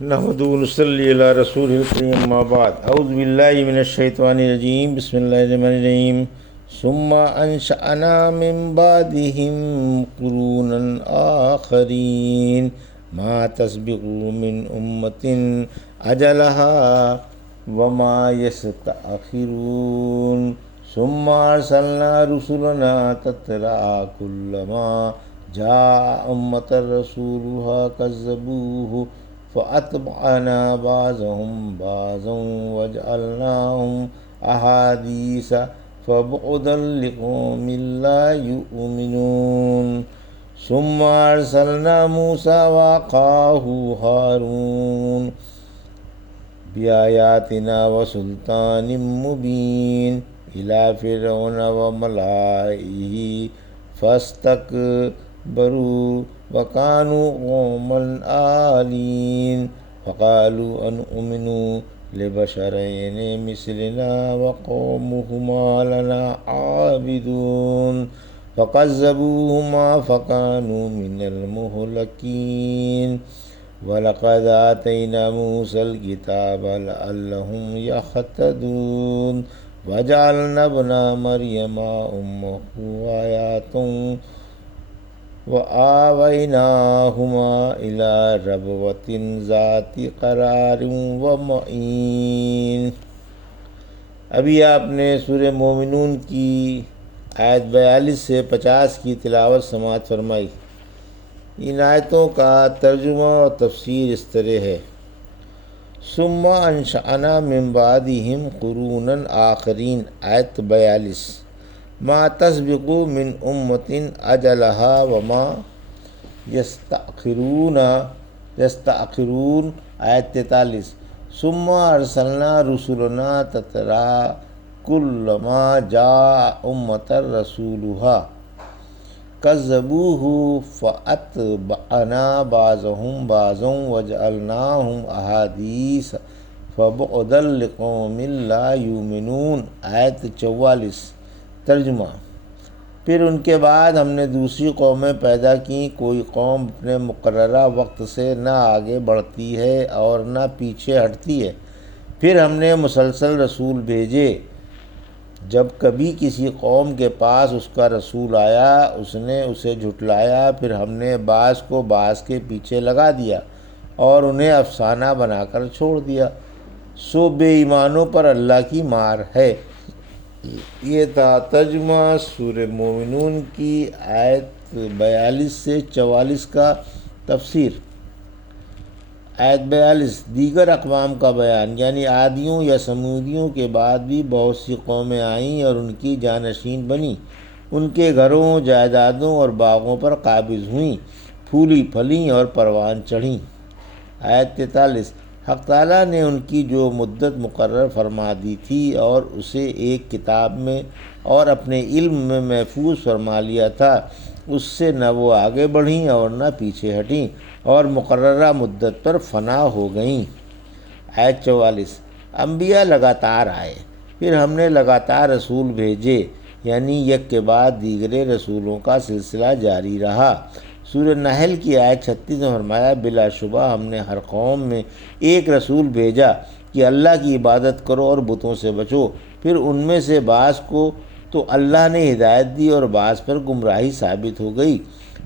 نحمدہ و نصلی علی رسول الکریم اما بعد اعوذ باللہ من الشیطان الرجیم بسم اللہ الرحمن الرحیم ثم انشأنا من بعدهم قرونا آخرین ما تسبق من امة اجلها وما يستأخرون ثم ارسلنا رسلنا تترى كلما جاء امة رسولها كذبوه فأتبعنا بعضهم بعضا وجعلناهم أحاديث فبعدا لقوم لا يؤمنون ثم أرسلنا موسى وأخاه هارون بآياتنا وسلطان مبين إلى فرعون وملئه فاستكبروا وَكَانُوا قَوْمًا عَالِينَ فَقَالُوا أَنُؤْمِنُ لِبَشَرَيْنِ مِثْلِنَا وَقَوْمُهُمَا لَنَا عَابِدُونَ فَكَذَّبُوهُمَا فَكَانُوا مِنَ الْمُهْلَكِينَ وَلَقَدْ آتَيْنَا مُوسَى الْكِتَابَ لَعَلَّهُمْ يَهْتَدُونَ وَجَعَلْنَا ابْنَ مَرْيَمَ أُمَّهُ آيَةً وَآوَيْنَاهُمَا إِلَى رَبْوَةٍ ذَاتِ قَرَارٍ وَمَعِينٍ۔ ابھی آپ نے سورہ مومنون کی آیت 42 سے 50 کی تلاوت سماعت فرمائی۔ ان آیتوں کا ترجمہ اور تفسیر اس طرح ہے: ثم انشأنا من بعدهم قرونا آخرین، آیت 42۔ ما تسبق من امۃ اجلها وما یستأخرون، آیت 43۔ ثم ارسلنا رسلنا تترى كلما جاء امۃ رسولها كذبوه فأتبعنا بعضهم بعضا وجعلناهم أحاديث فبعدا لقوم لا يؤمنون، آیت 44۔ ترجمہ: پھر ان کے بعد ہم نے دوسری قومیں پیدا کیں، کوئی قوم اپنے مقررہ وقت سے نہ آگے بڑھتی ہے اور نہ پیچھے ہٹتی ہے۔ پھر ہم نے مسلسل رسول بھیجے، جب کبھی کسی قوم کے پاس اس کا رسول آیا اس نے اسے جھٹلایا، پھر ہم نے بعض کو بعض کے پیچھے لگا دیا اور انہیں افسانہ بنا کر چھوڑ دیا، سو بے ایمانوں پر اللہ کی مار ہے۔ یہ تھا ترجمہ سورہ مومنون کی آیت 42 سے 44 کا تفسیر۔ آیت 42 دیگر اقوام کا بیان، یعنی عادیوں یا سمودیوں کے بعد بھی بہت سی قومیں آئیں اور ان کی جانشین بنیں، ان کے گھروں، جائیدادوں اور باغوں پر قابض ہوئیں، پھولی پھلیں اور پروان چڑھیں۔ آیت 43 حق تعالیٰ نے ان کی جو مدت مقرر فرما دی تھی اور اسے ایک کتاب میں اور اپنے علم میں محفوظ فرما لیا تھا، اس سے نہ وہ آگے بڑھیں اور نہ پیچھے ہٹیں اور مقررہ مدت پر فنا ہو گئیں۔ آیت 44 انبیاء لگاتار آئے، پھر ہم نے لگاتار رسول بھیجے، یعنی یک کے بعد دیگرے رسولوں کا سلسلہ جاری رہا۔ سورہ نحل کی آیت 36 میں فرمایا: بلا شبہ ہم نے ہر قوم میں ایک رسول بھیجا کہ اللہ کی عبادت کرو اور بتوں سے بچو، پھر ان میں سے بعض کو تو اللہ نے ہدایت دی اور بعض پر گمراہی ثابت ہو گئی۔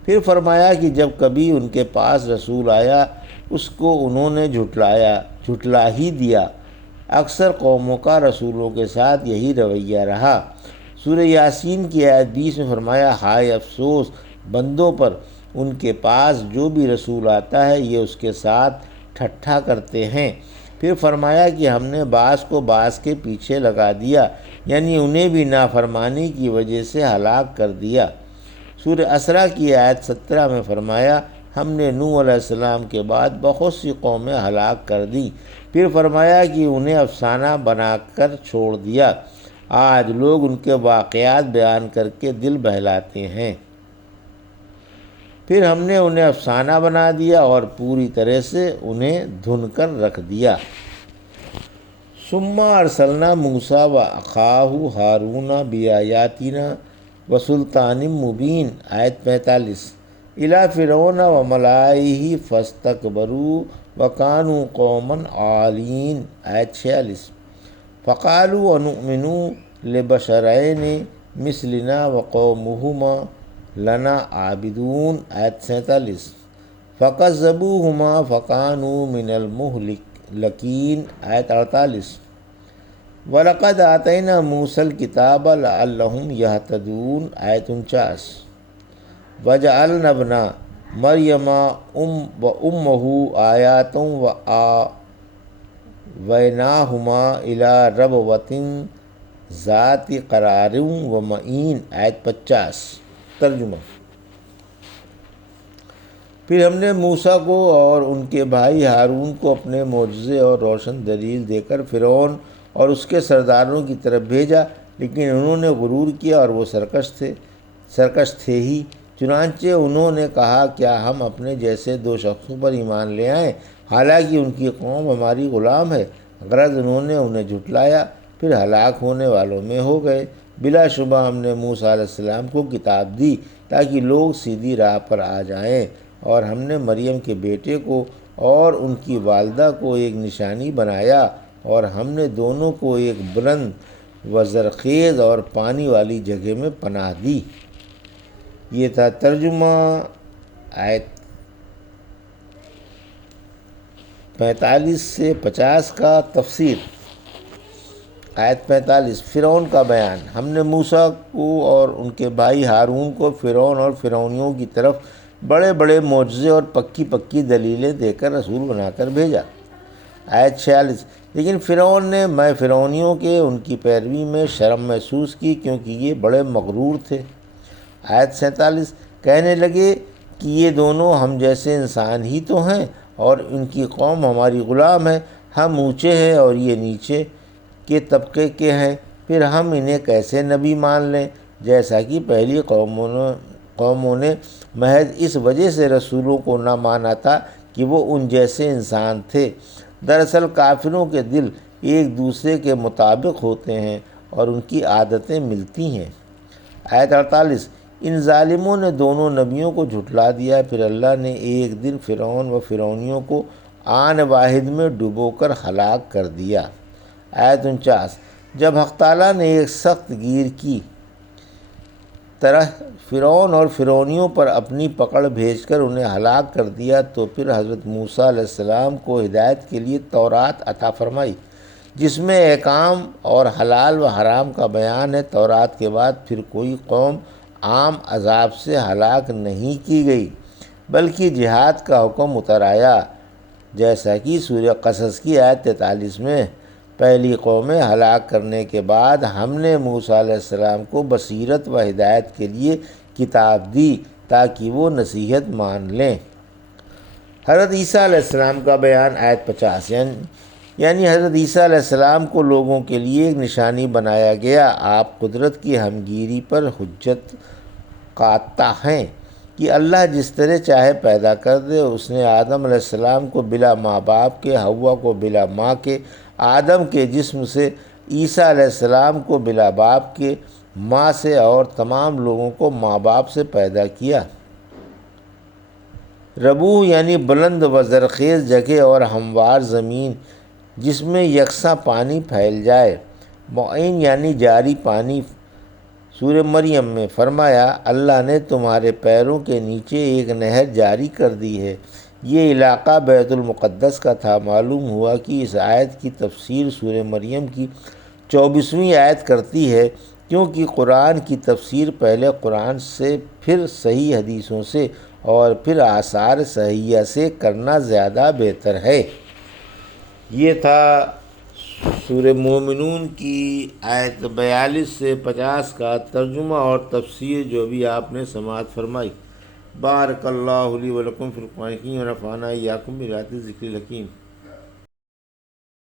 پھر فرمایا کہ جب کبھی ان کے پاس رسول آیا اس کو انہوں نے جھٹلا ہی دیا۔ اکثر قوموں کا رسولوں کے ساتھ یہی رویہ رہا۔ سورہ یاسین کی آیت 20 میں فرمایا: ہائے افسوس بندوں پر، ان کے پاس جو بھی رسول آتا ہے یہ اس کے ساتھ ٹھٹھا کرتے ہیں۔ پھر فرمایا کہ ہم نے بعض کو بعض کے پیچھے لگا دیا، یعنی انہیں بھی نافرمانی کی وجہ سے ہلاک کر دیا۔ سورہ اسراء کی آیت 17 میں فرمایا: ہم نے نوح علیہ السلام کے بعد بہت سی قومیں ہلاک کر دیں، پھر فرمایا کہ انہیں افسانہ بنا کر چھوڑ دیا۔ آج لوگ ان کے واقعات بیان کر کے دل بہلاتے ہیں، پھر ہم نے انہیں افسانہ بنا دیا اور پوری طرح سے انہیں دھن کر رکھ دیا۔ ثم ارسلنا موسیٰ واخاہ ہارون بآیاتنا وسلطان مبین، آیت 45۔ الی فرعون و ملائہ فاستکبروا وکانوا قوما عالین، آیت 46۔ فقالوا ونؤمن لبشرین مثلنا وقومہما لنا عابدون، آیت 47۔ فکذبوہما فکانوا من المہلکین، آیت 48۔ وَلَقَدْ آتَيْنَا مُوسَى الْكِتَابَ لَعَلَّهُمْ يَهْتَدُونَ، آیت 49۔ وَجَعَلْنَا ابْنَ مَرْيَمَ وَأُمَّهُ آیَاتًا وَآوَيْنَاهُمَا إِلَىٰ رَبْوَةٍ ذَاتِ قَرَارٍ وَمَعِینٍ، آیت 50۔ ترجمہ۔ پھر ہم نے موسیٰ کو اور ان کے بھائی ہارون کو اپنے معجزے اور روشن دلیل دے کر فرعون اور اس کے سرداروں کی طرف بھیجا، لیکن انہوں نے غرور کیا اور وہ سرکش تھے ہی۔ چنانچہ انہوں نے کہا، کیا ہم اپنے جیسے دو شخصوں پر ایمان لے آئیں، حالانکہ ان کی قوم ہماری غلام ہے۔ غرض انہوں نے انہیں جھٹلایا، پھر ہلاک ہونے والوں میں ہو گئے۔ بلا شبہ ہم نے موسیٰ علیہ السلام کو کتاب دی تاکہ لوگ سیدھی راہ پر آ جائیں، اور ہم نے مریم کے بیٹے کو اور ان کی والدہ کو ایک نشانی بنایا، اور ہم نے دونوں کو ایک بلند و زرخیز اور پانی والی جگہ میں پناہ دی۔ یہ تھا ترجمہ۔ آیت 45 سے 50 کا تفسیر۔ آیت 45۔ فرعون کا بیان۔ ہم نے موسیٰ کو اور ان کے بھائی ہارون کو فرعون اور فرعونیوں کی طرف بڑے بڑے معجزے اور پکی پکی دلیلیں دے کر رسول بنا کر بھیجا۔ آیت 46۔ لیکن فرعون نے میں فرعونیوں کے ان کی پیروی میں شرم محسوس کی، کیونکہ یہ بڑے مغرور تھے۔ آیت 47۔ کہنے لگے کہ یہ دونوں ہم جیسے انسان ہی تو ہیں، اور ان کی قوم ہماری غلام ہے، ہم اونچے ہیں اور یہ نیچے کے طبقے کے ہیں، پھر ہم انہیں کیسے نبی مان لیں؟ جیسا کہ پہلی قوموں نے محض اس وجہ سے رسولوں کو نہ مانا تھا کہ وہ ان جیسے انسان تھے۔ دراصل کافروں کے دل ایک دوسرے کے مطابق ہوتے ہیں اور ان کی عادتیں ملتی ہیں۔ آیت 48۔ ان ظالموں نے دونوں نبیوں کو جھٹلا دیا، پھر اللہ نے ایک دن فرعون و فرعونیوں کو آن واحد میں ڈبو کر ہلاک کر دیا۔ آیت 49۔ جب حق تعالیٰ نے ایک سخت گیر کی طرح فرعون اور فرعونیوں پر اپنی پکڑ بھیج کر انہیں ہلاک کر دیا، تو پھر حضرت موسیٰ علیہ السلام کو ہدایت کے لیے تورات عطا فرمائی، جس میں احکام اور حلال و حرام کا بیان ہے۔ تورات کے بعد پھر کوئی قوم عام عذاب سے ہلاک نہیں کی گئی، بلکہ جہاد کا حکم اتر آیا، جیسا کہ سورہ قصص کی آیت 43 میں۔ پہلی قومیں ہلاک کرنے کے بعد ہم نے موسیٰ علیہ السلام کو بصیرت و ہدایت کے لیے کتاب دی تاکہ وہ نصیحت مان لیں۔ حضرت عیسیٰ علیہ السلام کا بیان۔ آیت 50۔ یعنی حضرت عیسیٰ علیہ السلام کو لوگوں کے لیے ایک نشانی بنایا گیا۔ آپ قدرت کی ہمگیری پر حجت قاطع ہیں کہ اللہ جس طرح چاہے پیدا کر دے۔ اس نے آدم علیہ السلام کو بلا ماں باپ کے، حوا کو بلا ماں کے، آدم کے جسم سے، عیسیٰ علیہ السلام کو بلا باپ کے، ماں سے، اور تمام لوگوں کو ماں باپ سے پیدا کیا۔ ربوع یعنی بلند و زرخیز جگہ اور ہموار زمین جس میں یکساں پانی پھیل جائے۔ معین یعنی جاری پانی۔ سورہ مریم میں فرمایا، اللہ نے تمہارے پیروں کے نیچے ایک نہر جاری کر دی ہے۔ یہ علاقہ بیت المقدس کا تھا۔ معلوم ہوا کہ اس آیت کی تفسیر سورہ مریم کی 24ویں آیت کرتی ہے، کیونکہ قرآن کی تفسیر پہلے قرآن سے، پھر صحیح حدیثوں سے، اور پھر آثار صحیحہ سے کرنا زیادہ بہتر ہے۔ یہ تھا سورہ مومنون کی آیت 42 سے 50 کا ترجمہ اور تفسیر، جو بھی آپ نے سماعت فرمائی۔ بارک اللہ لی و لکم فی القرآن الحکیم ونفعنی وایاکم بآیات الذکر الحکیم۔